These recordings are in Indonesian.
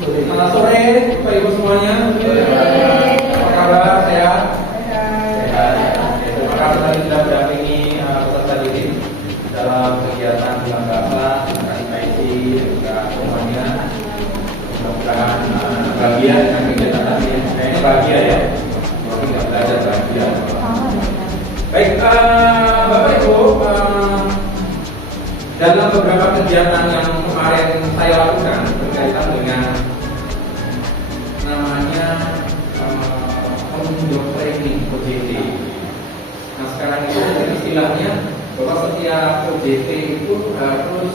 Sore, Bapak Ibu semuanya. Apa kabar? Sehat? Sehat. Terima kasih tadi sudah mendampingi peserta didik dalam kegiatan bulan bahasa, tentang IT, juga semuanya. Mudah-mudahan bahagia dengan kegiatan tadi. Kayaknya bahagia ya. Kalau tidak belajar bahagia. Baik, Bapak Ibu, dalam beberapa kegiatan yang kemarin saya lakukan berkaitan dengan namanya on-job training OJT. Nah sekarang itu istilahnya bahwa setiap OJT itu harus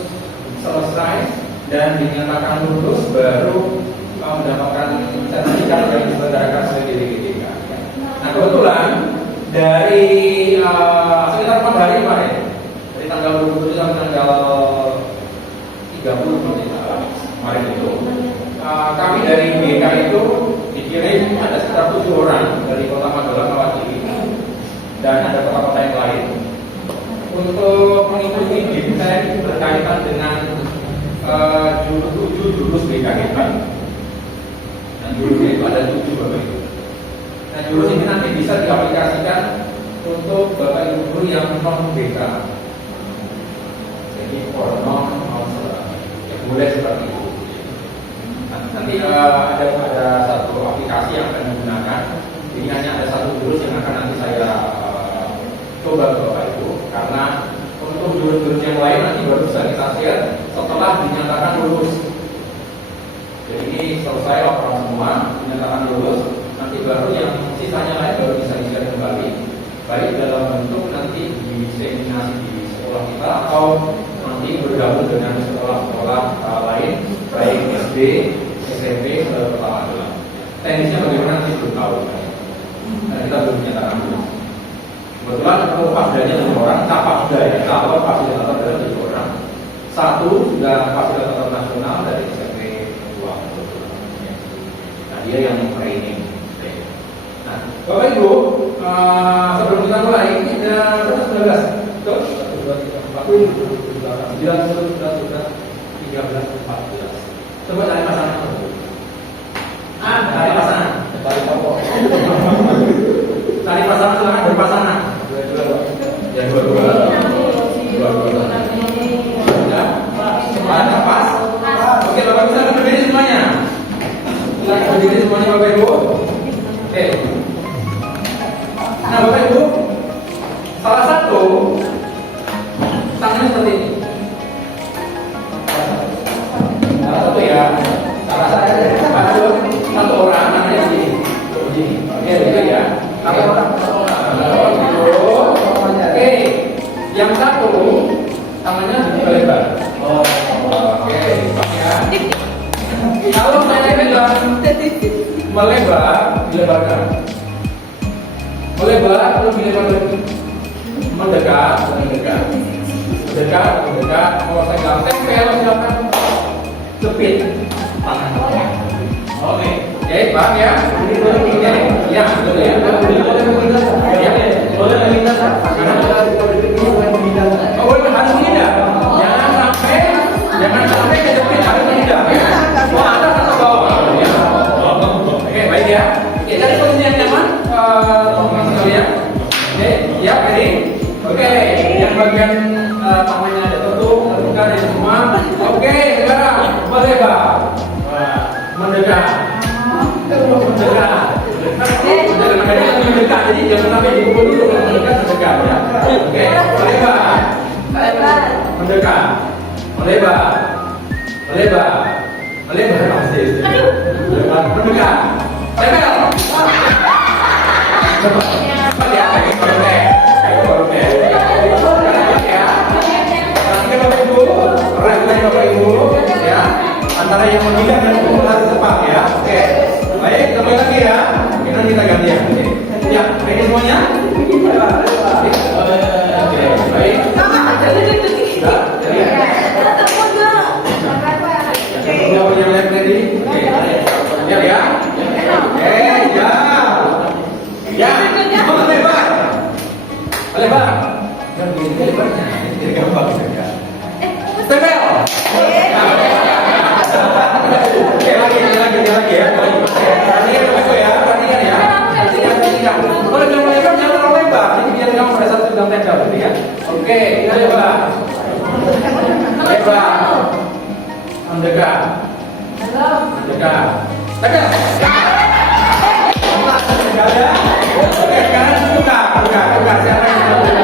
selesai dan dinyatakan lulus baru mendapatkan sertifikat yang diselenggarakan sebagai DGTK. Nah kebetulan dari sekitar 4 hari kemarin, dari tanggal 27 sampai tanggal 30 kemarin itu, kami dari BK itu dikirim ada sekitar 7 orang dari Kota Magelang mewakili dan ada kota-kota yang lain untuk mengikuti desain berkaitan dengan 7 jurus BKKP. Dan jurusnya itu ada 7 Bapak Ibu. Nah jurus ini nanti bisa diaplikasikan untuk Bapak Ibu guru yang non BK. Jadi for non ya boleh seperti itu. Nanti ada satu aplikasi yang akan digunakan. Ini hanya ada satu jurus yang akan nanti saya coba ke Bapak Ibu. Karena untuk jurus-jurus yang lain nanti baru bisa kita share setelah dinyatakan lulus. Jadi ini selesai laporan semua, dinyatakan lulus. Nanti baru yang sisanya lain baru bisa di-share kembali. Baik dalam bentuk nanti diseminasi di sekolah kita atau nanti bergabung dengan sekolah-sekolah lain, baik SD, SMP, pertama adalah teknisnya bagaimana nanti belum tahu. Nah, kita belum menyatakan dulu. Kebetulan kalau pasdanya 7 orang, Kapasda ya, kalau fasilitator adalah 7 orang. 1 sudah fasilitator nasional dari SMP 2. Nah, dia yang training. Nah, Bapak Ibu, sebelum kita mulai, ini ada berapa 19? Betul? 1, 2, 3, 4, 9, 10, 11, 12, 13, 14. Coba cari pasangan. Cari pasangan. Cari pokok. Cari pasangan, silakan dari pasangan. Ya, dua-dua. Ya, pas. Oke, Bapak bisa berdiri semuanya. Silakan berdiri semuanya, Bapak Ibu. Oke. Nah, Bapak Ibu, salah satu tangannya seperti ini. Salah satu ya. Salah satu orang namanya begini. Oke, gitu ya. Satu orang. Oke. Yang satu tangannya dibuka lebar. Oke, ya. Kalau saya bilang melebar, dilebarkan. Melebar, lebih lebar lagi. Mendekat. Kalau saya nggak tempel, silakan jepit tangan. Oke, Pak ya. Ya, betul ya. Boleh memindah. Oh, boleh harus memindah. Jangan sampai kejepit, harus memindah. Wah, atas atau bawah. Oke, baik ya. Kita cari posisi yang nyaman, teman-teman sekalian. Oke, siap ready? Oke, yang bagian tangannya ada tutup, terbuka dari semua. Oke, sekarang melebar, mendekat. Mendekat, jadi jangan sampai dipukul dulu, mendekat mendekat ya. Oke, melebar, mendekat, melebar, mendekat, tempel. Bapak Ibu, ya, antara yang menghidang dan pukul harus tepat ya. Oke, baik, kembali lagi ya. Nanti kita ganti ya. Ya, ini semuanya. Oke, baik. Yang lain ready? Oke, ya. Ya, lebar. Yang begini lebarnya, jadi gampang ya. Tempel. Oke, lagi. Tegak. Tegak. Enggak ada. Oke, sekarang buka. Siapa yang tahu?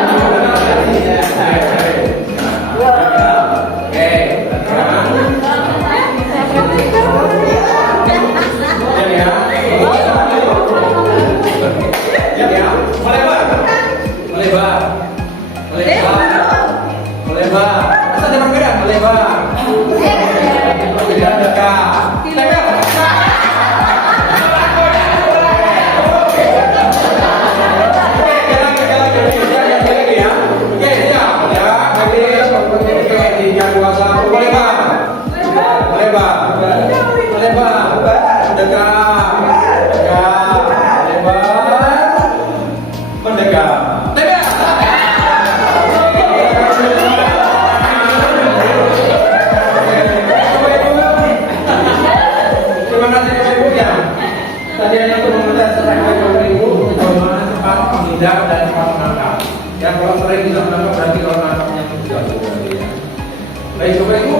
Baik Bapak Ibu,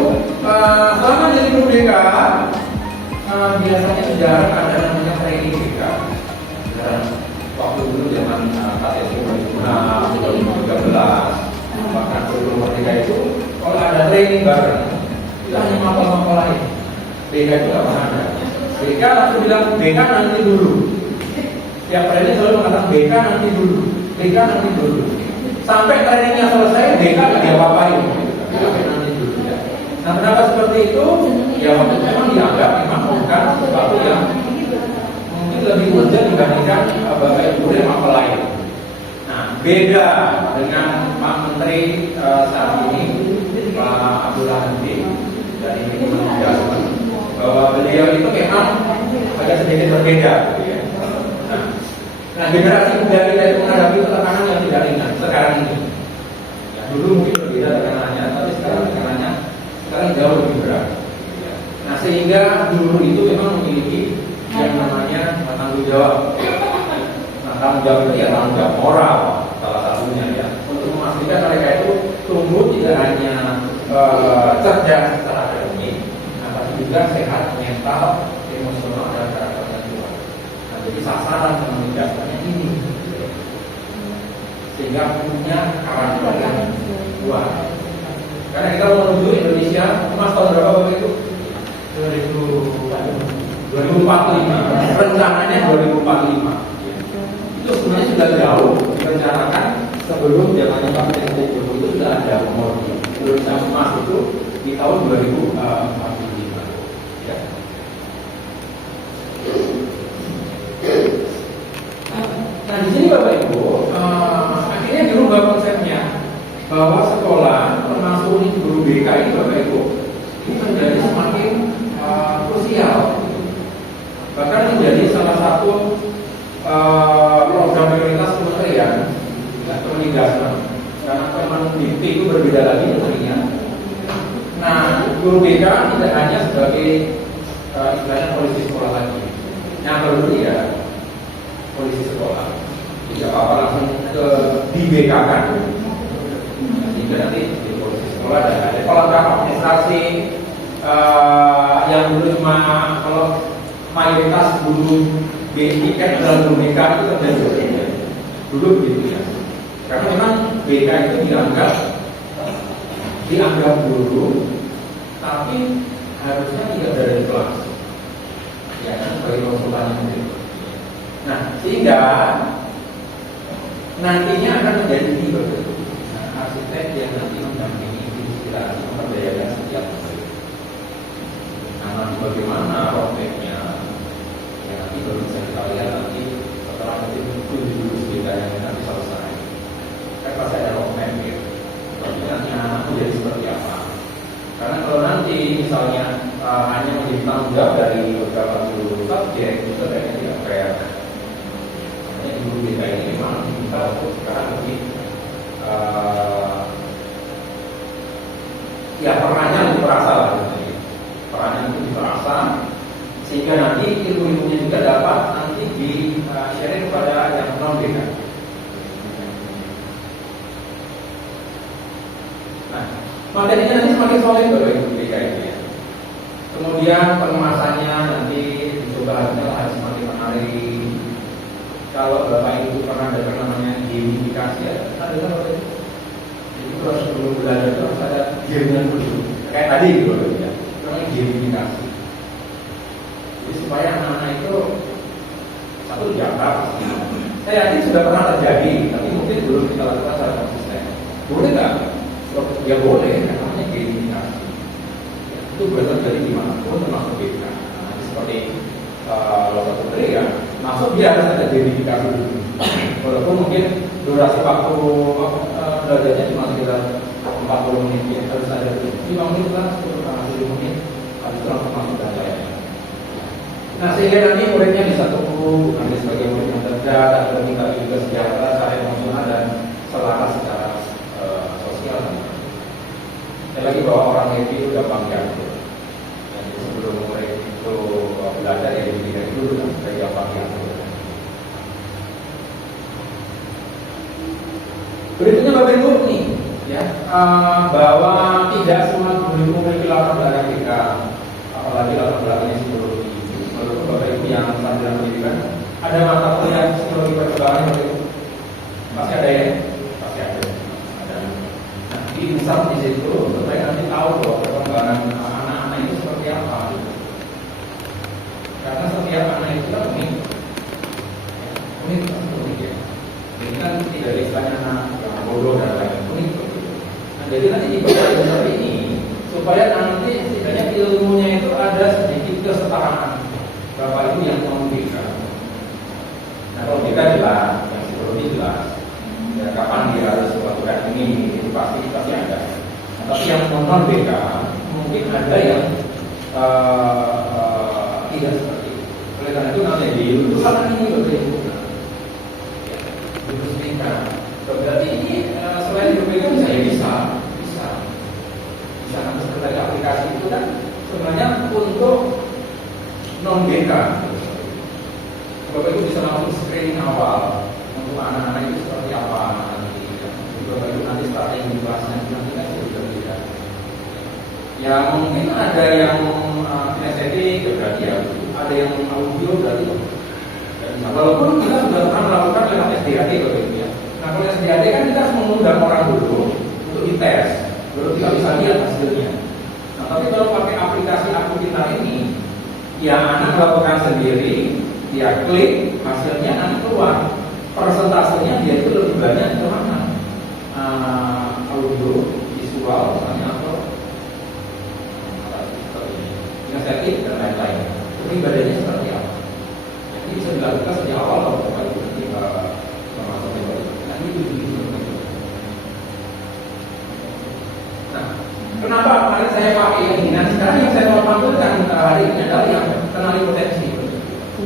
selama jadi guru BK biasanya jarang ada namanya training BK. Waktu dulu zaman KTS 2013, bahkan sebelum merdeka itu, kalau ada training bareng, itu hanya mapel-mapel lain. BK itu nggak pernah ada. BK langsung bilang BK nanti dulu. Tiap training selalu mengatakan BK nanti dulu, BK nanti dulu. Sampai trainingnya selesai, BK nggak diapa-apain. Nah, kenapa seperti itu? Ya waktu itu memang dianggap memang bukan sesuatu yang mungkin lebih urgent dibandingkan bapak ibu yang apa lain. Nah, beda dengan Pak Menteri saat ini, Pak Abdullah Hamid, dan ini menegaskan bahwa beliau itu memang agak sedikit berbeda. Nah, generasi muda kita itu menghadapi tekanan yang tidak ringan sekarang ini. Ya, dulu mungkin berbeda tekanannya, tapi sekarang tekanannya jauh lebih berat. Nah, sehingga dulu itu memang memiliki yang namanya tanggung jawab. Nah, tanggung jawab itu ya tanggung jawab moral salah satunya ya, untuk memastikan mereka itu tumbuh tidak hanya cerdas secara akademik, tapi juga sehat mental, emosional dan karakternya juga. Nah, jadi sasaran penugasannya ini, sehingga punya karakter yang kuat. Karena kita mau menuju Indonesia, Mas tahun berapa Bapak itu? 2045. Rencananya 2045. Itu sebenarnya sudah jauh direncanakan sebelum zamannya Pak Presiden Jokowi itu sudah ada komoditi. Indonesia emas itu di tahun 2045. Ya. Nah di sini Bapak Ibu, akhirnya dirubah konsepnya bahwa sekolah termasuk guru BK ini Bapak Ibu ini menjadi semakin krusial, bahkan menjadi salah satu program prioritas kementerian Kemendikbud, karena Kemendikbud itu berbeda lagi menterinya. Nah, guru BK tidak hanya sebagai istilahnya polisi sekolah lagi, yang baru ya polisi sekolah, tidak apa-apa langsung ke di BK kan. Nanti di polisi sekolah dan ada pelengkap administrasi yang dulu cuma kalau mayoritas guru BK adalah guru BK itu terjadi dulu begitu ya, karena memang BK itu dianggap guru tapi harusnya tidak ada di kelas ya kan, sebagai konsultan murid. Nah, sehingga nantinya akan menjadi tiga arsitek yang nanti mendampingi inspirasi memperdayakan setiap murid. Nah, bagaimana roadmapnya ya nanti baru bisa kita lihat nanti setelah mungkin 7 jurus beda yang nanti selesai. Kan pasti ada roadmap ya, roadmapnya menjadi seperti apa. Karena kalau nanti misalnya hanya menjadi tanggung jawab dari beberapa guru subjek itu kayaknya tidak fair. Makanya guru beda ini memang kita untuk sekarang lebih ya perannya lebih terasa lah, perannya lebih terasa sehingga nanti ilmu-ilmunya juga dapat nanti di sharing kepada yang non BK. Nah, materinya nanti semakin solid Bapak Ibu BK ini ya. Kemudian pengemasannya nanti bahasnya harus semakin menarik. Kalau Bapak Ibu pernah dengar namanya gamifikasi ya, ada apa itu? Jadi kalau sebelum belajar itu harus ada game-nya dulu. Kayak tadi gitu ya, namanya gamifikasi. Jadi supaya anak-anak itu satu dianggap. Saya yakin sudah pernah terjadi, tapi mungkin belum kita lakukan secara konsisten. Boleh nggak? Ya boleh, namanya gamifikasi. Itu berasal dari dimanapun termasuk BK. Nah, seperti Lota Putri ya, masuk dia harus ada gamifikasi dulu. Walaupun mungkin durasi waktu belajarnya cuma sekitar 40 menit, ya harus ada 5 menit lah, 10 menit, habis itu langsung masuk belajarnya. Nah sehingga nanti muridnya bisa tumbuh, nanti sebagai murid yang cerdas, atau kita juga sejahtera, secara emosional dan selaras secara sosial. Saya lagi bahwa orang happy itu gampang diatur. Jadi sebelum murid itu belajar ya diri dulu kan supaya gampang diatur. Berikutnya Bapak Ibu nih, ya bahwa tidak semua guru memiliki latar belakang BK, apalagi latar belakangnya psikologi. Walaupun Bapak Ibu yang sarjana pendidikan ada mata kuliah psikologi perkembangan Bapak Ibu, pasti ada ya, pasti ada. Nah, diinstal di situ supaya nanti tahu bahwa perkembangan anak-anak itu seperti apa. Karena setiap anak itu kan unik, unik ya. Ini kan tidak ada istilahnya anak yang bodoh dan lain unik. Nah, jadi nanti dibaca seperti ini supaya nanti setidaknya ilmunya itu ada sedikit kesetaraan. Bapak Ibu yang memberikan. Nah, kalau kita jelas, yang psikologi jelas. Ya, kapan dia harus melakukan ini, itu pasti ada. Nah, tapi yang non BK mungkin ada yang tidak seperti itu. Oleh karena itu nanti diutuskan ini berbeda. Diutuskan. Berarti ini selain berbeda bisa nanti seperti aplikasi itu kan sebenarnya untuk non BK. Bapak Ibu bisa langsung screening awal untuk anak-anak itu seperti apa nanti. Bapak Ibu nanti strategi kelasnya nanti kan sudah beda. Ya mungkin ada yang kinestetik berarti ya, ada yang audio berarti. Nah, walaupun kita sudah pernah melakukan lewat SDAD Bapak Ibu ya. Nah kalau SDAD kan kita harus mengundang orang dulu untuk dites, baru kita bisa lihat hasilnya. Nah tapi kalau pakai aplikasi Aku Pintar ini, ya anak melakukan sendiri, dia klik, hasilnya nanti keluar. Persentasenya dia itu lebih banyak ke mana? Audio, visual, misalnya atau kinestetik dan lain-lain. Jadi badannya seperti apa? Ini bisa dilakukan sejak awal kalau Bapak Ibu nanti memasukkan baru. Nah ini begitu. Nah, kenapa kemarin saya pakai yang ini? Nah sekarang yang saya mau tampilkan hari ini adalah yang kenali potensi.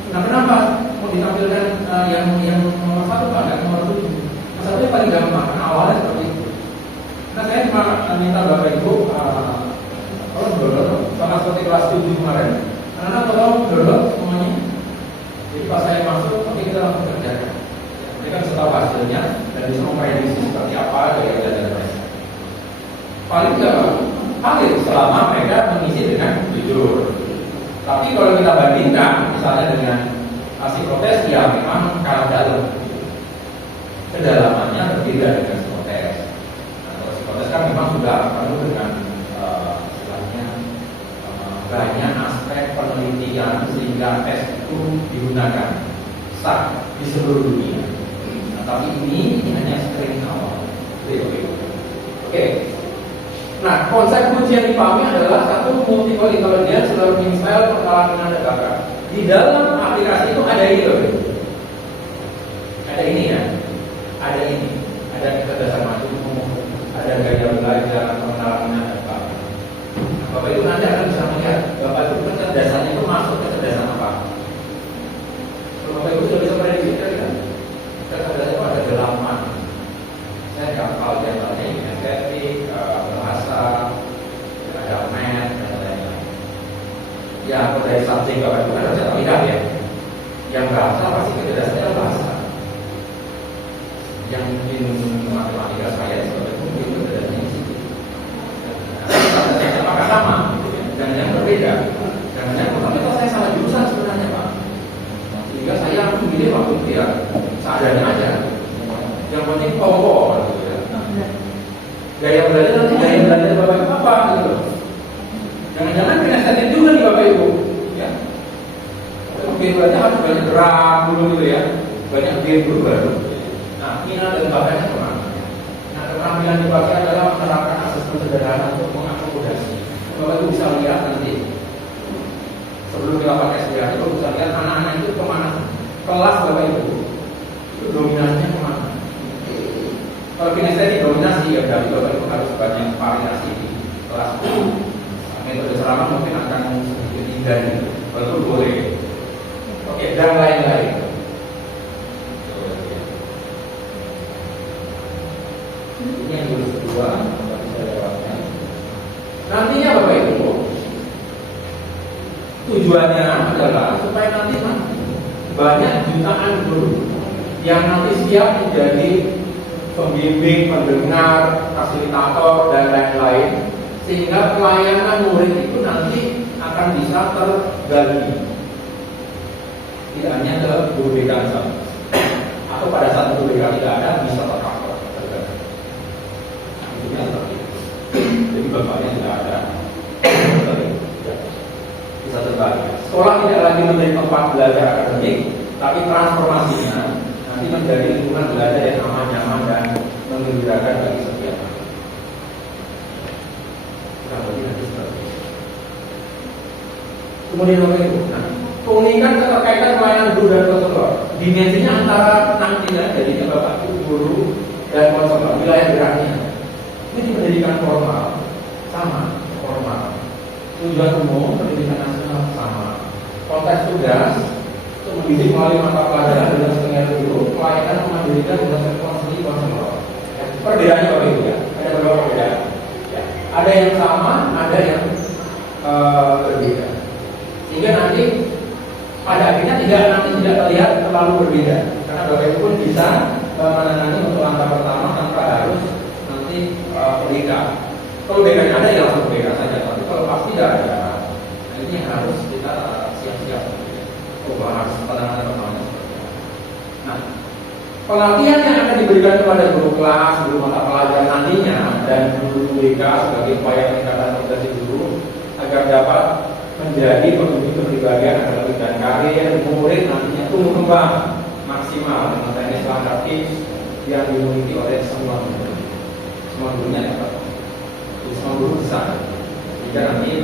Nah kenapa mau ditampilkan yang nomor 1 Pak, dan nomor 7? Nomor 1 paling gampang, karena awalnya seperti itu. Nah saya cuma minta Bapak Ibu tolong download, sama seperti kelas 7 kemarin. Karena tolong download semuanya. Jadi pas saya masuk, nanti kita langsung kerjakan. Mereka bisa tahu hasilnya dan bisa memprediksi seperti apa gaya belajar mereka. Paling valid selama mereka mengisi dengan jujur. Tapi kalau kita bandingkan misalnya dengan psikotes, ya memang kalah dalam. Kedalamannya berbeda dengan psikotes. Nah, kalau psikotes kan memang sudah penuh dengan banyak aspek penelitian sehingga tes itu digunakan sah di seluruh dunia. Nah, tapi ini hanya screening awal. Oke. Nah, konsep kunci yang dipahami adalah satu, multiple intelligence, learning style, pengalaman dan bakat. Di dalam aplikasi itu ada ini loh. Ada ini ya. Ada ini. Ada kecerdasan majmuk, ada gaya belajar, pengalaman dan bakat. Bapak Ibu nanti akan bisa melihat Bapak Ibu kecerdasannya itu masuk kecerdasan apa. Kalau Bapak Ibu sudah bisa prediksi kan? Kecerdasan itu ada 8. Saya hafal diantaranya kinestetik, bahasa, ada math dan lain-lain. Ya, kalau dari subjek Bapak Ibu kan harus lihat ya. Yang bahasa pasti kecerdasannya bahasa. Yang mungkin matematika saya seperti itu mungkin kecerdasannya di situ. Apakah sama? Dan yang berbeda. Dan yang pertama itu saya salah jurusan sebenarnya Pak. biru aja harus banyak gerak dulu gitu ya, banyak biru dulu baru. Nah, minat dan bakatnya kemana? Nah, keterampilan dipakai adalah menerapkan asesmen sederhana untuk mengakomodasi. Bapak Ibu bisa lihat nanti sebelum kita pakai sejarah itu bisa lihat anak-anak itu kemana, kelas Bapak Ibu itu dominasinya kemana. Kalau kinestetik dominasi ya berarti Bapak Ibu harus banyak variasi di kelas. Metode serama mungkin akan sedikit hindari, walaupun boleh. Oke, dan lain-lain. Ini yang jurus kedua, tapi saya lewatkan. Nantinya Bapak Ibu, tujuannya adalah supaya nanti banyak jutaan guru yang nanti siap menjadi pembimbing, pendengar, fasilitator dan lain-lain, sehingga pelayanan murid itu nanti akan bisa tergali. Tidak hanya ke guru BK saja, atau pada saat guru BK tidak ada bisa tercover, tergali. Intinya seperti itu. Jadi bapaknya tidak ada, bisa tergali. Sekolah tidak lagi menjadi tempat belajar akademik, tapi transformasinya nanti menjadi lingkungan belajar yang aman, nyaman dan menggembirakan bagi setiap anak. Kemudian Bapak Ibu, keunikan keterkaitan pelayanan guru dan konselor, dimensinya antara nantinya jadinya Bapak Ibu guru dan konselor wilayah geraknya ini di pendidikan formal sama formal, tujuan umum pendidikan nasional sama, konteks tugas untuk mendidik melalui mata pelajaran dan setengah guru, pelayanan memandirikan berdasarkan konselor. Perbedaannya Bapak Ibu ya, ada beberapa perbedaan. Ya. Ada yang sama, ada yang berbeda. Sehingga nanti pada akhirnya tidak terlihat terlalu berbeda. Karena Bapak Ibu pun bisa menangani untuk langkah pertama tanpa harus nanti beda. Kalau bedanya ada ya langsung beda saja. Tapi kalau pasti tidak ada, ini harus kita siap-siap. Bahas penanganan pertama. Nah, pelatihan yang akan diberikan kepada guru kelas, guru mata pelajaran nantinya dan guru BK sebagai upaya peningkatan kompetensi guru agar dapat menjadi pembimbing kepribadian akademik dan karir murid nantinya tumbuh kembang maksimal dengan teknis langkah tips yang dimiliki oleh semua guru. Semua gurunya dapat. Semua guru besar. Jika nanti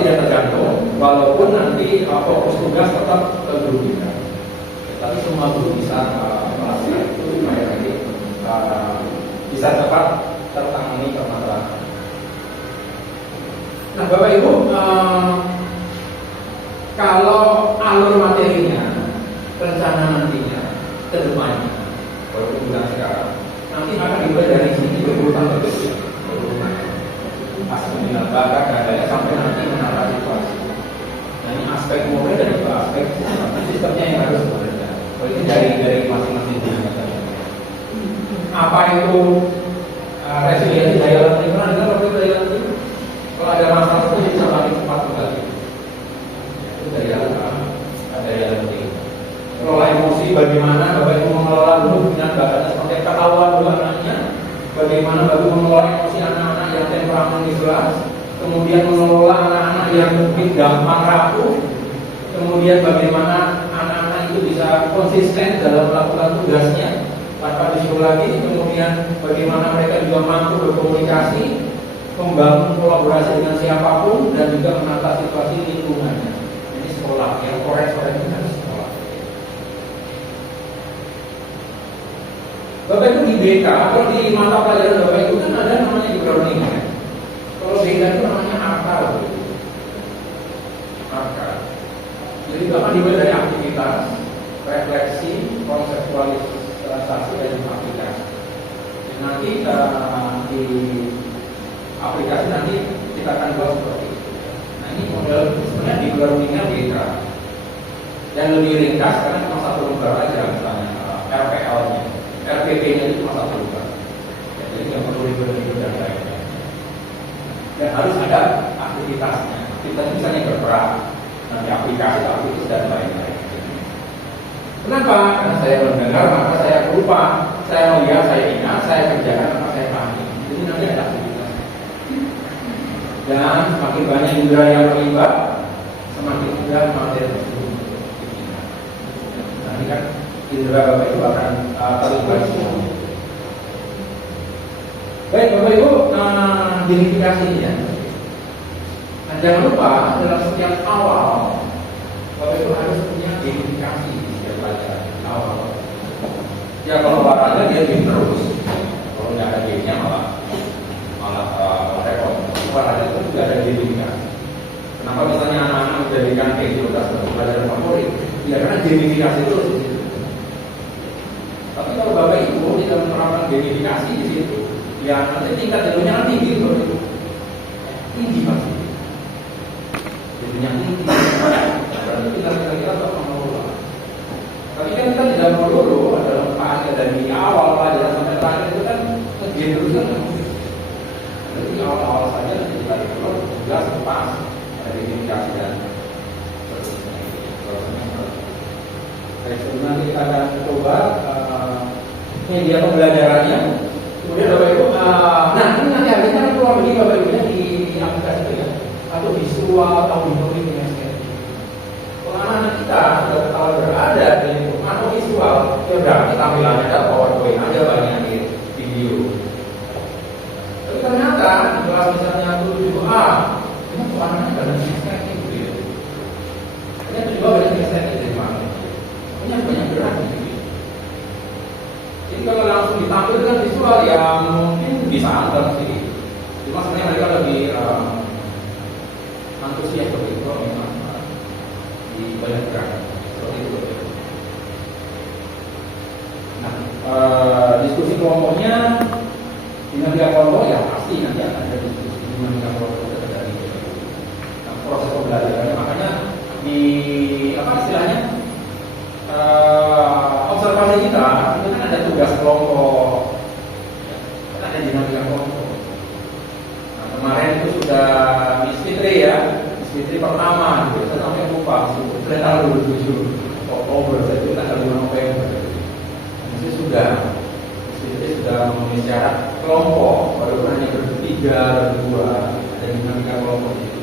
tidak tergantung, walaupun nanti fokus tugas tetap ke guru kita. Tapi semua guru bisa melakukan itu supaya nanti bisa cepat tertangani permasalahan. Nah Bapak Ibu, kalau alur materinya, rencana nantinya, ke depannya, walaupun bukan sekarang, nanti akan dimulai dari sini berurutan berbeda. Aspek minat bakat dan sampai nanti menata situasi. Nah ini aspek murid dan juga aspek sistemnya yang harus berbeda. Itu dari masing-masing dunia. Apa itu resiliensi daya latih? Pernah dengar apa itu daya latih? Kalau ada masalah itu bisa lari cepat kembali. Itu daya latih. Kelola emosi bagaimana Bapak Ibu mengelola dulu minat bakatnya sampai ketahuan dulu anaknya. Bagaimana Bapak Ibu mengelola emosi anak-anak yang temperamen jelas. Kemudian mengelola anak-anak yang mungkin gampang rapuh. Kemudian bagaimana anak-anak itu bisa konsisten dalam melakukan tugasnya tanpa disuruh lagi. Kemudian bagaimana mereka juga mampu berkomunikasi, membangun kolaborasi dengan siapapun dan juga menata situasi lingkungannya. Ini sekolah yang korek-korek ini harus sekolah. Bapak Ibu di BK, kalau di mata pelajaran Bapak Ibu kan ada namanya di learning. Kalau BK itu namanya akar. Jadi bahkan dimulai dari aktivitas, refleksi, konseptualisasi dan aplikasi. Nanti di aplikasi nanti kita akan buat seperti itu. Nah ini model sebenarnya di learningnya beda dan lebih ringkas karena cuma satu lembar aja misalnya RPL-nya, RPP-nya itu cuma satu lembar. Ya, jadi nggak perlu ribet-ribet dan lainnya. Dan harus ada aktivitasnya. Kita misalnya bergerak, nanti aplikasi dan lain-lain. Kenapa? Karena saya mendengar maka saya lupa, saya melihat, saya ingat, saya kerjakan maka saya pahami. Jadi nanti ada aktivitas. Dan semakin banyak indera yang terlibat, semakin mudah materi itu. Nanti kan indera Bapak Ibu akan terlibat semua. Baik Bapak Ibu, gamifikasi ini ya. Nah, jangan lupa dalam setiap awal Bapak Ibu harus punya gamifikasi setiap pelajaran awal. Ya kalau olahraga dia game terus, kalau nggak ada gamenya malah repot. Olahraga itu juga ada gamifikasi. Kenapa misalnya anak-anak menjadikan PJOK sebagai pelajaran favorit? Ya karena gamifikasi itu di situ. Tapi kalau Bapak Ibu tidak menerapkan gamifikasi di situ, ya nanti tingkat jenuhnya kan tinggi Bapak Ibu. Tinggi pasti. Jenuhnya tinggi. Berarti kita tetap mengelola. Tapi kan kita tidak mengelola dalam fase dari awal pelajaran sampai terakhir itu kan nge-game terus kan. Jadi awal-awal saja nanti kita keluar jelas pas ada gamifikasi dan baik, sebelumnya kita akan coba media pembelajarannya. Kemudian Bapak Ibu, nah ini nanti harusnya kan keluar begini Bapak Ibunya di aplikasi itu ya, atau visual atau auditory dengan sketch. Kalau anak-anak kita sudah ketahuan berada di atau visual, ya berarti tampilannya ada PowerPoint aja banyak di video. Tapi ternyata di kelas misalnya 7A, ini kok anaknya banyak sketch gitu ya. Ini juga banyak sketch dari mana? Banyak gerak gitu. Jadi kalau langsung ditampilkan visual ya mungkin bisa antar sih. Cuma sebenarnya mereka lebih antusias seperti itu memang di banyak gerak seperti itu. Nah, diskusi kelompoknya dengan tiap kelompok ya pasti nanti akan ada diskusi dengan tiap kelompok dari proses pembelajarannya. Makanya di apa istilahnya? Observasi kita itu kan ada tugas kelompok, kan ada dinamika kelompok. Nah, kemarin itu sudah Miss Fitri ya, Miss Fitri pertama, gitu. Saya sampai lupa, saya tanggal 27 Oktober, saya itu tanggal 5 November. Miss sudah memenuhi syarat kelompok, baru hanya bertiga, berdua, ada dinamika kelompok itu.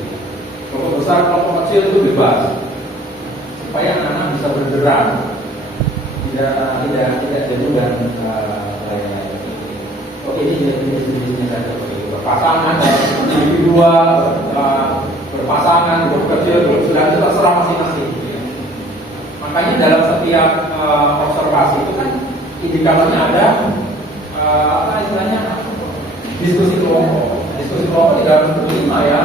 Kelompok besar, kelompok kecil itu bebas. Supaya anak-anak bisa bergerak, tidak jenuh dan lain-lain. Oke, ini jenis-jenisnya saja. Berpasangan, individual, berpasangan, grup kecil, grup besar itu terserah masing-masing. Makanya dalam setiap observasi itu kan indikatornya ada apa istilahnya diskusi kelompok. Diskusi kelompok tidak harus berlima ya.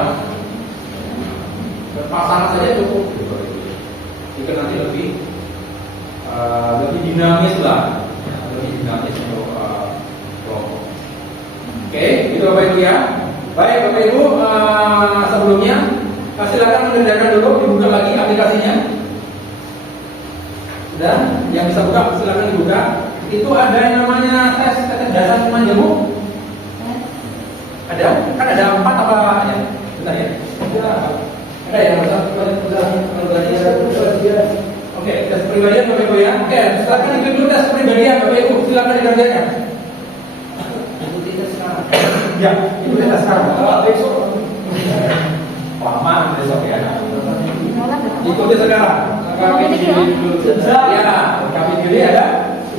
Berpasangan saja cukup. Itu nanti lebih dinamis lah, lebih dinamis untuk kelompok. Oke, itu Bapak Ibu ya. Baik Bapak Ibu, sebelumnya silakan mengerjakan dulu, dibuka lagi aplikasinya. Dan yang bisa buka silakan dibuka. Itu ada yang namanya tes kecerdasan majemuk. Ada? Kan ada 4 apa ya? Bentar ya. Ada yang Oke, tes pribadian Bapak Ibu ya. Oke, silakan ikut dulu tes pribadian Bapak Ibu. Silakan dikerjakan. Ikuti tes sekarang. Ya, ikuti tes sekarang. Besok. Lama besok ya. Ikuti sekarang. Kami dulu. Ya, kami pilih ada.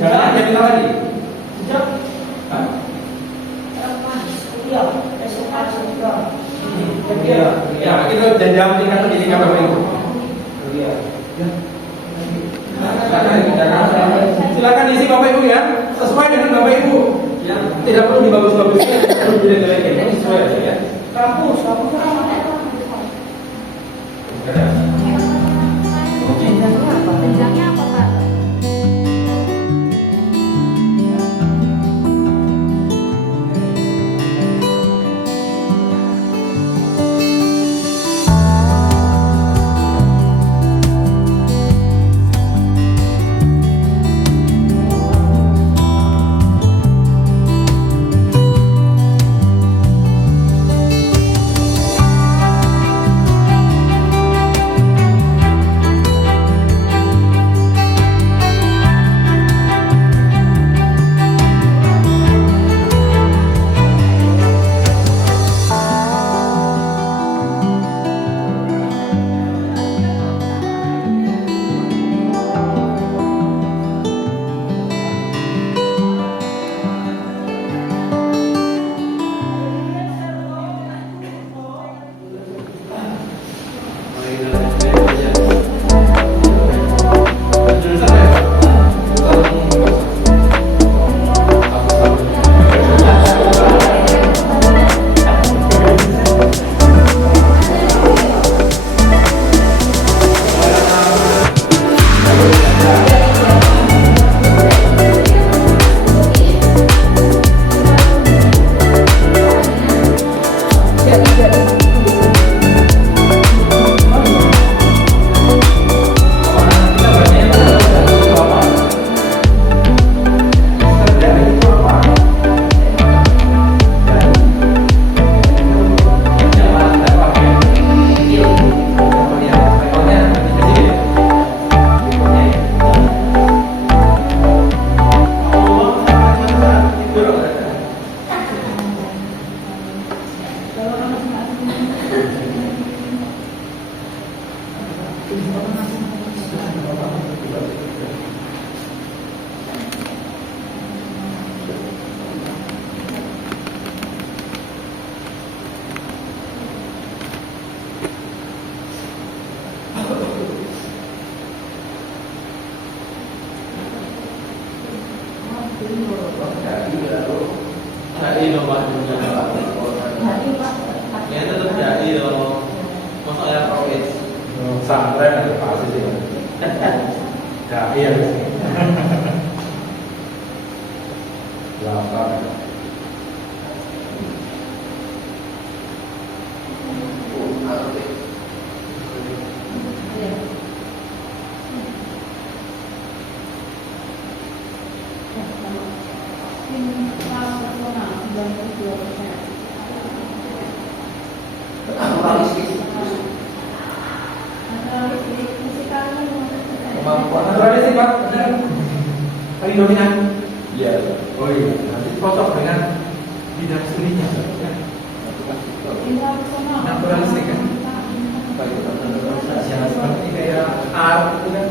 Jangan jadi lagi. Sejak. Iya, besok juga. Ya, itu jam tingkat pendidikan Bapak Ibu. Iya. Silakan isi Bapak Ibu ya, sesuai dengan Bapak Ibu. Ya, tidak perlu dibagus-baguskan, perlu dijelek-jelekin, ini sesuai aja ya. Kampus apa? Jenjangnya apa Pak? Jadi dong Pak, ya tetap jadi dong. Masa ya profit? Santren ada pasti sih. Ya iya. Lapar. Naturalistik sih Pak, benar. Paling dominan. Iya. Oh iya. Nanti cocok dengan bidang studinya. Naturalistik kan? Yang seperti kayak art itu kan?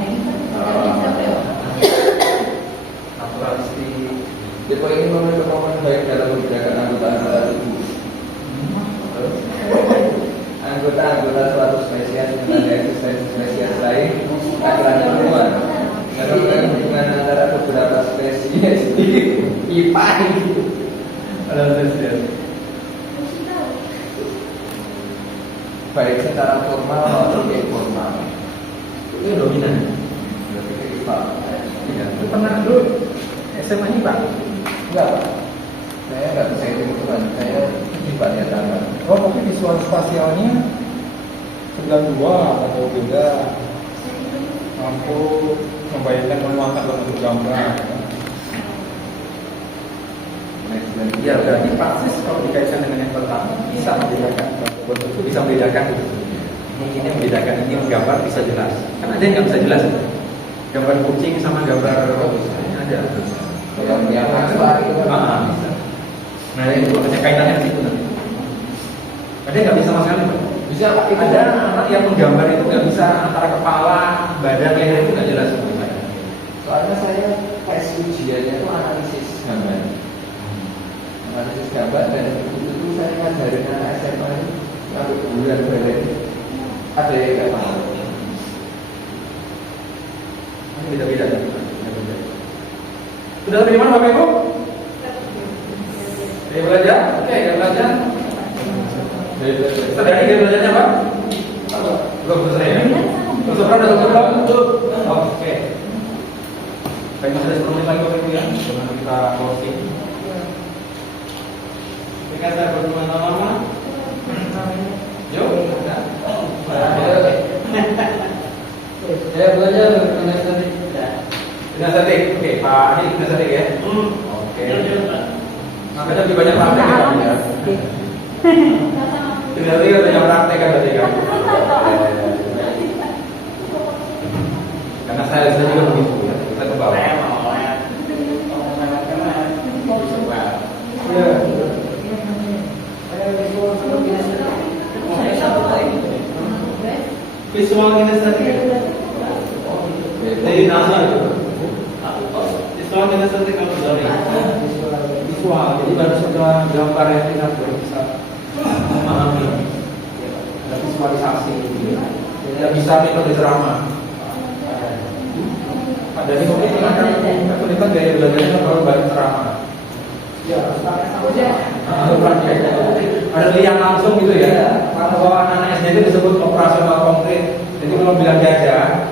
Naturalistik. Depo ini memiliki kemampuan baik dalam membedakan anggota-anggota tubuh. Anggota-anggota suatu spesies dengan eksistensi spesies lain akan keluar karena hubungan antara beberapa spesies di IPA itu adalah spesies baik secara formal maupun informal. Ini dominan. Berarti ke IPA. Ya, itu pernah dulu SMA ini Pak? Enggak, Pak. Saya nggak bisa hitung-hitungan. Saya IPA ya tambah. Oh, tapi visual spasialnya 92 atau beda, mampu membayangkan menuangkan dalam bentuk gambar. Ya berarti praksis kalau dikaitkan dengan yang pertama bisa membedakan bentuk itu bisa membedakan. Ini membedakan ini gambar bisa jelas. Kan ada yang nggak bisa jelas. Gambar kucing sama gambar ini ada. Yang aktual itu kan Bisa. Nah itu makanya kaitannya ke situ nanti. Ada yang nggak bisa sama sekali Pak? bisa Pak. Ada anak yang menggambar itu nggak bisa antara kepala, badan, leher itu nggak jelas. Soalnya saya tes ujiannya itu analisis gambar. Analisis gambar dan itu saya ngajarin anak SMA itu sampai bulan balik ada yang nggak paham. Ini beda-beda. Sudah sampai di mana Bapak Ibu? Saya belajar? Oke, saya belajar. Sadari dia belajarnya Pak? Belum selesai ya? Belum selesai ada satu belum? Oke. Baik, masih ada 10 menit lagi Bapak Ibu ya. Sebelum kita closing. Jika saya berteman-teman, Yuk. Saya belajar kinesthetik. Kinesthetik. Oke, Pak Adi kinesthetik ya. Oke. Makanya lebih banyak praktek ya. Kinesthetik lebih banyak praktek kan tadi kan. Karena saya juga begitu ya. Kita ke bawah. saya mau ya. Visual kinesthetik. Jadi NASA itu. Visual kinesthetik apa dari? Visual. Jadi baru setelah gambar yang kita bisa memahami. Ada visualisasi. Tidak bisa metode ceramah. Ada di kopi itu kan kesulitan gaya belajarnya kalau balik ceramah. Ya, ada lihat langsung gitu ya. Kalau anak SD itu disebut operasional konkret. Jadi kalau bilang gajah,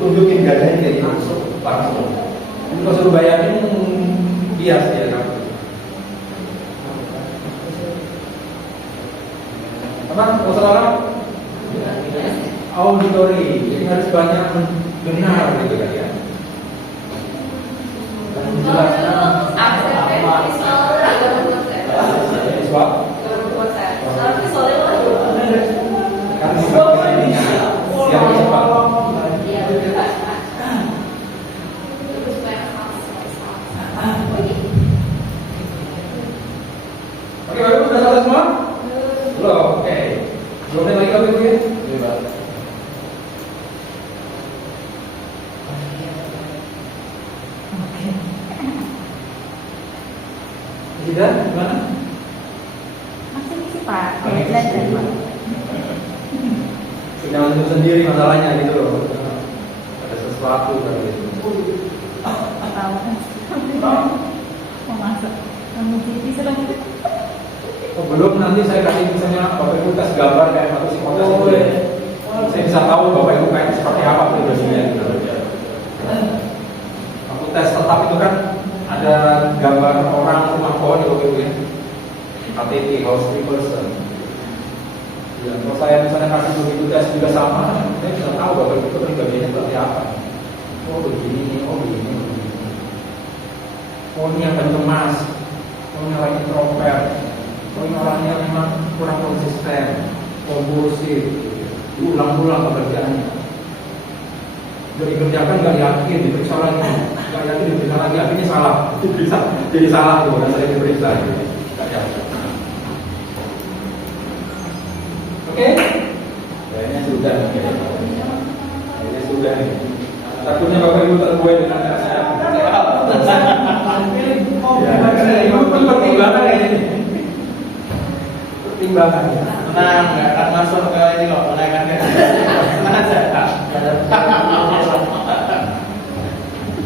tunjukin gajahnya jadi langsung. Jadi kalau suruh bayangin bias ya kan. Apa? Kalau orang auditori, jadi harus banyak mendengar gitu kan ya. Visual. Karena sebabnya yang cepat. Oke, Bapak sudah selesai semua? Belum. Oke. Belum lagi kami ya? Tidak, gimana? Masih sih Pak, kayak Pak. Jangan itu sendiri masalahnya gitu loh. Ada sesuatu dari itu. Tahu kan? Mau masak, mau TV sedang. Oh, belum, nanti saya kasih misalnya Bapak Ibu tes gambar kayak satu psikotes itu ya. Saya bisa tahu Bapak Ibu kayak seperti apa pribadinya gitu. Aku tes tetap itu kan ada gambar orang rumah pohon di Bapak Ibu ya. KTP, house person. Ya, kalau saya misalnya kasih begitu tes juga sama, saya bisa tahu Bapak Ibu itu pribadinya seperti apa. Oh begini, oh begini, oh begini. Oh ini yang pencemas, oh ini orang introvert. Ini orangnya memang kurang konsisten, kompulsif, diulang-ulang pekerjaannya. Jadi kerjakan nggak yakin, diperiksa lagi, nggak yakin diperiksa lagi, akhirnya salah, diperiksa, jadi salah tuh, dan saya diperiksa, nggak yakin. Oke, kayaknya sudah, kayaknya sudah nih. Takutnya Bapak Ibu terbuai dengan saya. Ya, Ibu pertimbangan ini. Timbangannya. Tenang, nggak akan masuk ke ini loh, kenaikannya. Tenang aja.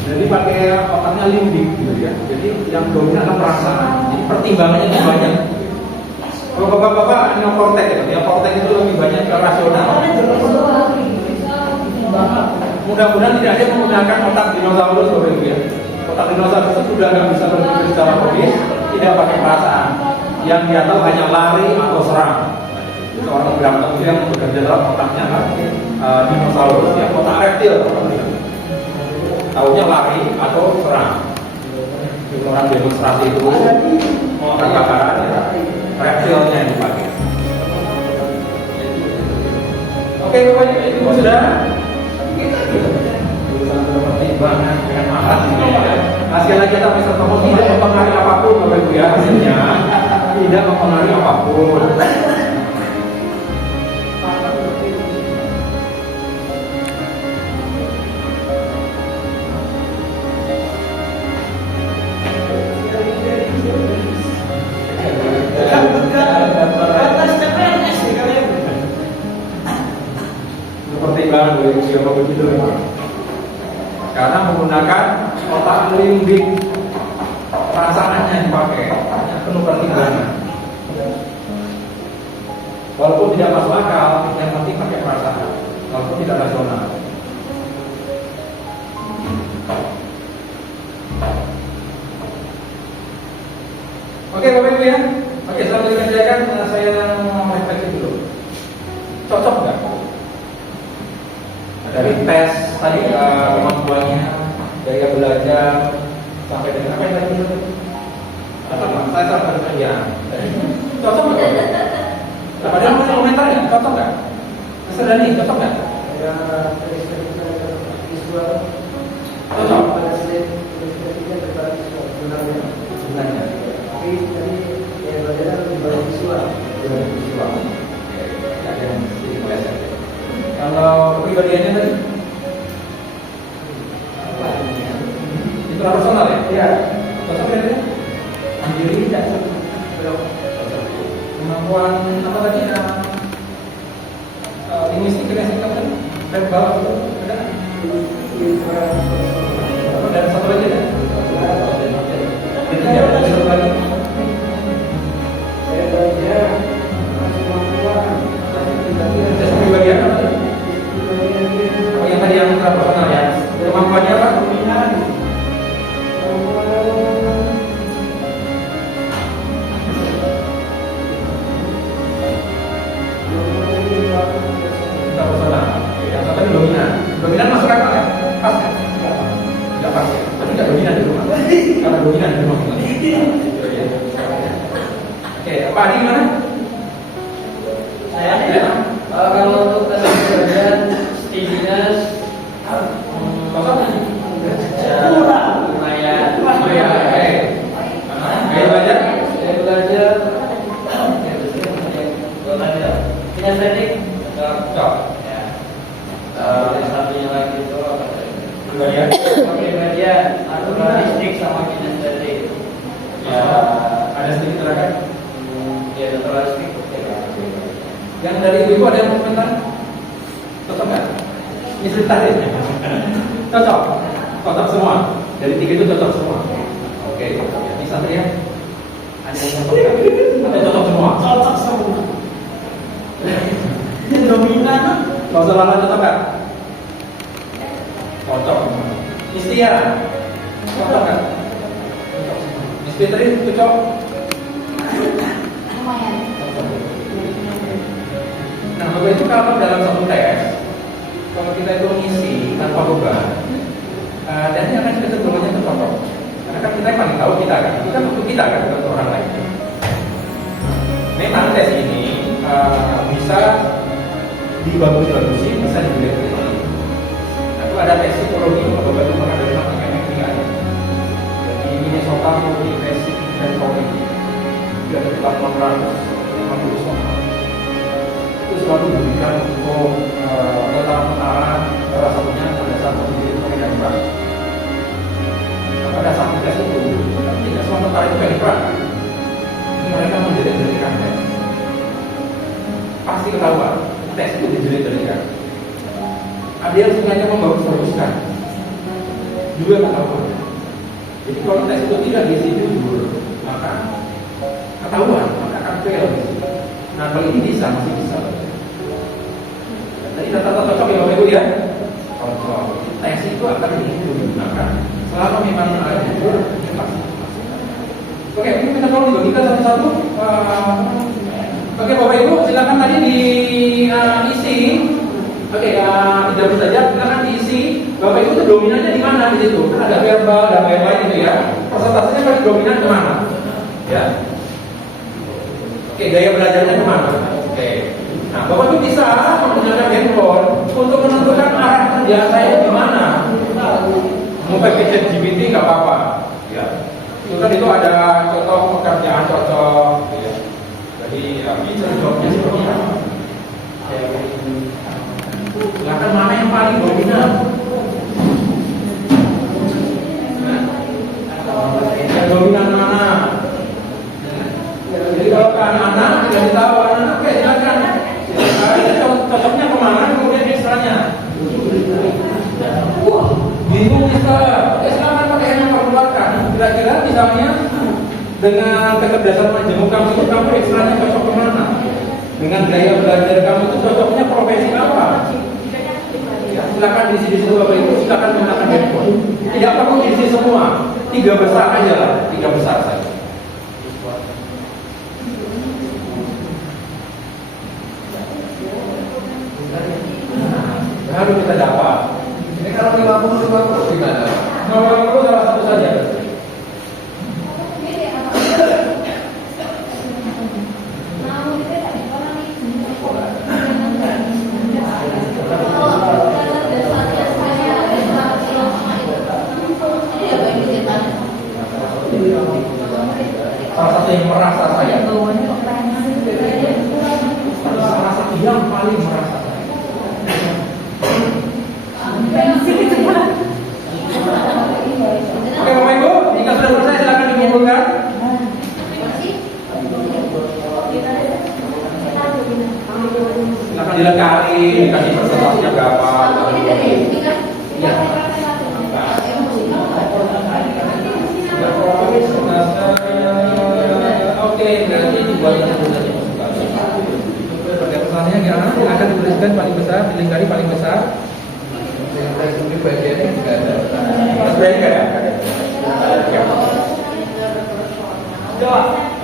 Jadi pakai otaknya limbik gitu ya. Jadi yang dominan adalah perasaan. Jadi pertimbangannya lebih banyak. Kalau bapak-bapak neokortek ya, neokortek itu lebih banyak ke rasional. Mudah-mudahan tidak ada menggunakan otak dinosaurus Bapak Ibu ya. Otak dinosaurus itu sudah nggak bisa berpikir secara logis, tidak pakai perasaan. Yang dia tahu hanya lari atau serang. Seorang berantem itu yang bekerja dalam otaknya dinosaurus, ya, otak reptil. Tahunya lari atau serang. Orang demonstrasi itu kata-kata ya, reptilnya yang dipakai. Oke, Bapak Ibu sudah. Kita pertimbangan dengan marah. Sekali lagi kita bisa ngomong tidak mempengaruhi apapun Bapak Ibu ya, hasilnya tidak mempengaruhi apapun. Pertimbangan dari siapa begitu memang. Karena menggunakan otak limbik, perasaannya yang dipakai, penuh pertimbangan. Walaupun tidak masuk akal, yang penting pakai perasaan, walaupun tidak rasional. Oke Bapak Ibu ya. Oke, selanjutnya saya mau refleksi dulu. Cocok nggak? Dari tes tadi kemampuannya, daya belajar sampai dengan apa yang tadi itu? Saya sampai kerjaan. Cocok nggak? Padahal masih komentar ya, cocok nggak? Mas Dani, cocok nggak? Ya, visual. Cocok. Pada estetika tertarik sebenarnya. Sebenarnya. Tapi tadi yang belajar lebih banyak visual. Visual. Ya, yang sedikit meleset. Kalau kepribadiannya tadi? Itu personal ya? Iya. Cocok ya? Mandiri tidak cocok. Kemampuan apa tadi? Linguistik kinestik kan? Verbal itu ada? Dan satu lagi ada? Berarti ada satu lagi. Saya belajar kemampuan. Tes kepribadian apa? Oh, yang tadi yang personal ya. Kemampuannya apa? Kita personal. Yang satu dominan. Dominan masuk akal ya? Pas ya? Tidak pas ya? Tapi tidak dominan di rumah. Karena dominan di rumah. Oke, Pak Adi gimana? Saya Ya. Kalau untuk tes kepribadian, steadiness, Cocok? lumayan. Oh ya, oke. Gaya belajar? saya belajar Kinestetik, Cocok. ya. Yang satunya lagi itu apa tadi? Kepribadian? Kepribadian, naturalistik sama kinestetik. Ya, Ada sedikit silakan. Ya, naturalistik. Yang dari ibu ada yang mau komentar? Cocok nggak? Ini sebentar ya. Cocok. Cocok semua. Dari 3 itu cocok semua. Oke. Ini Satria. Ada yang cocok nggak? Atau cocok semua? Cocok semua. Ini dominan. Kalau salah cocok nggak? Cocok. Istia. Cocok nggak? Miss Fitri cocok. Lumayan. Nah, Bapak itu kalau dalam satu tes, kalau kita itu ngisi tanpa beban, dan ini akan kecenderungannya tercocok. Karena kan kita yang paling tahu kita kan untuk kita kan, bukan untuk orang lain. Memang tes ini bisa dibagus-bagusin, bisa dilihat-lihat. Nah, itu ada tes psikologi, kalau Bapak itu pernah dari matematika ini kan. Jadi Minnesota memiliki tes psikologi. Dia ada 850 soal. Itu selalu diberikan untuk tentara-tentara, salah satunya pada saat pemilihan pemilihan perang. Nah, pada saat tes itu, tidak semua tentara itu pengen perang. Mereka menjerit-jeritkan tes. Pasti ketahuan, tes itu dijerit-jeritkan. Ada yang sengaja membagus-baguskan, juga ketahuan. Jadi kalau tes itu tidak diisi jujur, maka ketahuan, maka akan fail. Nah, kalau ini bisa, masih bisa. Tadi data cocok ya Bapak Ibu ya? Cocok. Tes itu akan digunakan selama memang jujur, ya pasti. Oke, ini minta tolong dibagikan satu-satu. Oke Bapak Ibu, silakan tadi diisi. Oke, tidak saja, silakan diisi. Bapak Ibu itu dominannya di mana di situ? Kan ada verbal, ada lain-lain itu ya. Persentasenya paling dominan kemana? Ya. Oke, gaya belajarnya kemana? Oke. Nah, Bapak Ibu bisa menggunakan handphone untuk menentukan arah kerja saya di mana. Mau pakai ChatGPT nggak apa-apa. Ya. Itu kan itu ada contoh pekerjaan cocok. Ya. Jadi feature jobnya seperti apa? Silakan mana yang paling dominan? Yang dominan mana? Jadi kalau ke anak-anak, jadi tahu anak-anak, oke silakan. Cocoknya kemana? Kemudian ekstranya. Bingung Mister. Ya silakan pakai yang perbuatan. Kira-kira misalnya dengan kecerdasan majemuk kamu itu kamu ekstranya cocok kemana? Dengan gaya belajar kamu itu cocoknya profesi apa? Ya, silakan diisi di situ Bapak Ibu. Silakan menggunakan handphone. Tidak perlu diisi semua. 3 besar aja lah. 3 besar saja. Baru kita dapat. Ini kalau 50-50 gimana? Nomor 50 salah satu saja. Salah satu yang merasa saya. Salah satu yang paling merasa saya. Oke Bapak Ibu, jika sudah selesai silakan dikumpulkan. Silakan dilengkapi, dikasih presentasinya berapa. Ya. Oke, berarti dibuatnya dulu saja. Oke, pesannya gimana? Akan dituliskan paling besar, dilingkari paling besar. Ini bagiannya juga ada. Baik ya?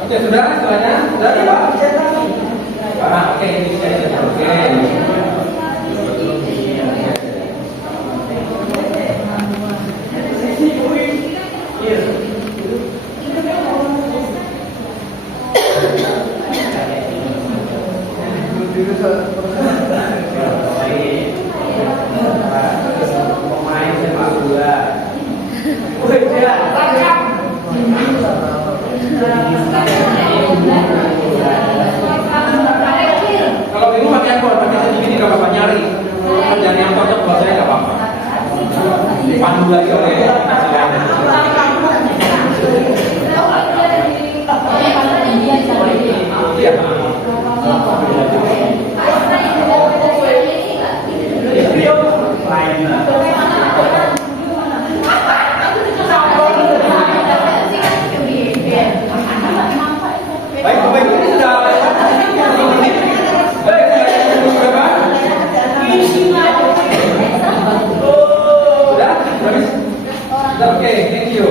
Oke, sudah setelahnya? Sudah ya Pak? Oke, ini saya. Oke. Pemain sepak bola. Kalau bingung pakai handphone, pakai segini nggak apa-apa nyari. Kerjaan yang cocok buat saya nggak apa-apa. Dipandu lagi oleh Baik, Bapak Ibu, ini sudah lewat 30 menit. Baik, saya tunggu berapa? Sudah? Habis? Sudah, oke, thank you.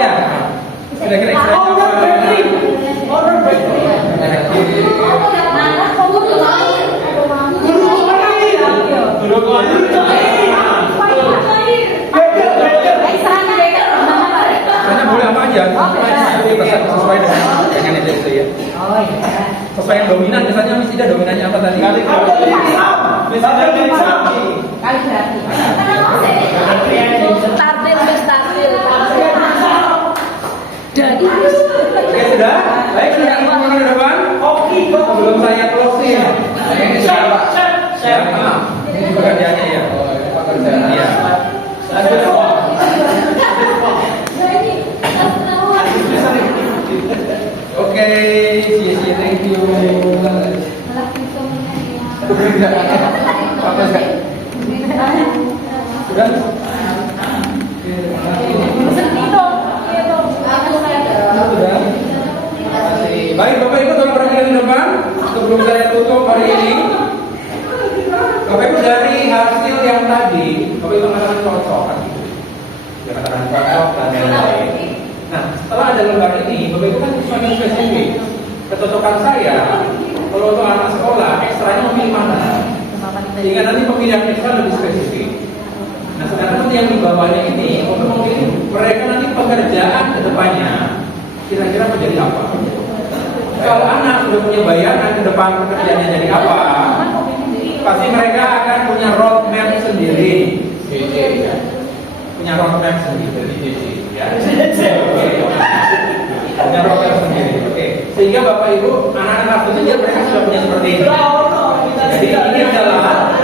Ya, kira-kira Karena boleh apa aja, sesuai dengan itu ya. Sesuai yang dominan, misalnya tidak dominannya apa tadi? Oke, sudah? Baik, sudah info ke depan? Sebelum saya closing. Ini siapa? Siapa? Ini pekerjaannya ya. Iya. Oke, thank you. Sudah? Baik, Bapak Ibu tolong perhatikan di depan sebelum saya tutup hari ini. Bapak Ibu, dari hasil yang tadi, Bapak Ibu mengatakan cocok kan? Dia katakan cocok dan lain-lain. Nah, setelah ada lembar ini, Bapak Ibu kan semakin spesifik. Kecocokan saya, kalau untuk anak sekolah, ekstranya memilih mana? Sehingga nanti pemilihan ekstra lebih spesifik. Nah, sekarang yang di bawahnya ini untuk memilih mereka nanti pekerjaan ke depannya kira-kira menjadi apa? Kalau anak sudah punya bayangan ke depan pekerjaannya jadi apa, pasti mereka akan punya roadmap sendiri. Punya roadmap sendiri. Ya. Punya roadmap sendiri. Oke. Sehingga Bapak Ibu, anak-anak itu mereka sudah punya seperti ini. Jadi ini adalah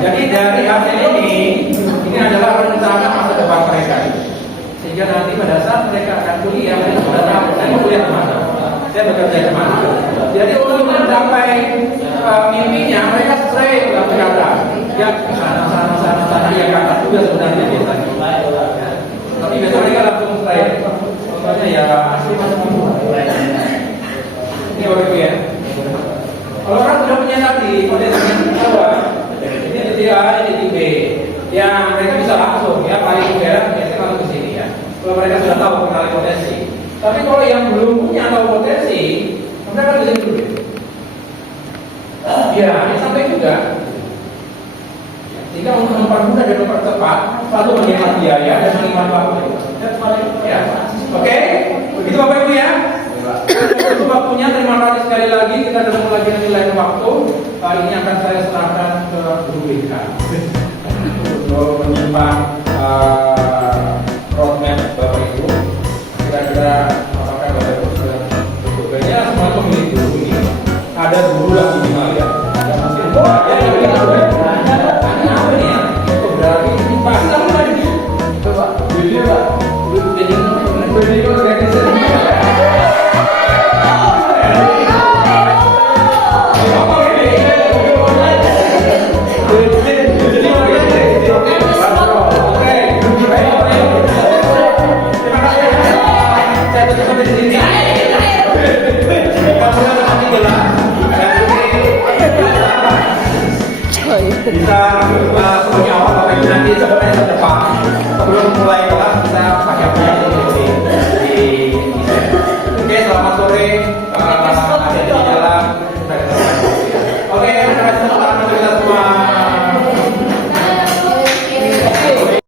jadi dari hasil ini adalah rencana masa depan mereka. Sehingga nanti pada saat mereka akan kuliah, mereka sudah tahu saya mau kuliah kemana, saya bekerja kemana. Jadi untuk mencapai mimpinya, mereka straight berkata, ya sana ya kata juga sebenarnya biasanya. Tapi biasanya mereka langsung straight. Contohnya ya asli macam ini Bapak Ibu ya. Kalau orang sudah punya tadi potensinya bahwa ini titik A, ini titik B, ya mereka bisa langsung ya paling berat biasanya langsung ke sini ya. Kalau mereka sudah tahu mengenai potensi. Tapi kalau yang belum punya tahu potensi, mereka kan bisa dulu. Ya, ini sampai juga. Sehingga untuk mempermudah dan mempercepat, satu menghemat biaya dan menghemat waktu. Ya, oke, begitu Bapak Ibu ya. Untuk waktunya terima kasih sekali lagi. Kita ketemu lagi nanti lain waktu. Ini akan saya serahkan ke Guru BK untuk menyimpan roadmap Bapak Ibu. Kira-kira apakah Bapak Ibu sudah bertugasnya semua pemilik guru ini ada guru lah minimal ya. Mungkin ya ini apa nih ya? Berarti ini pasti apa lagi? Coba video Pak. Video organisasi. Bisa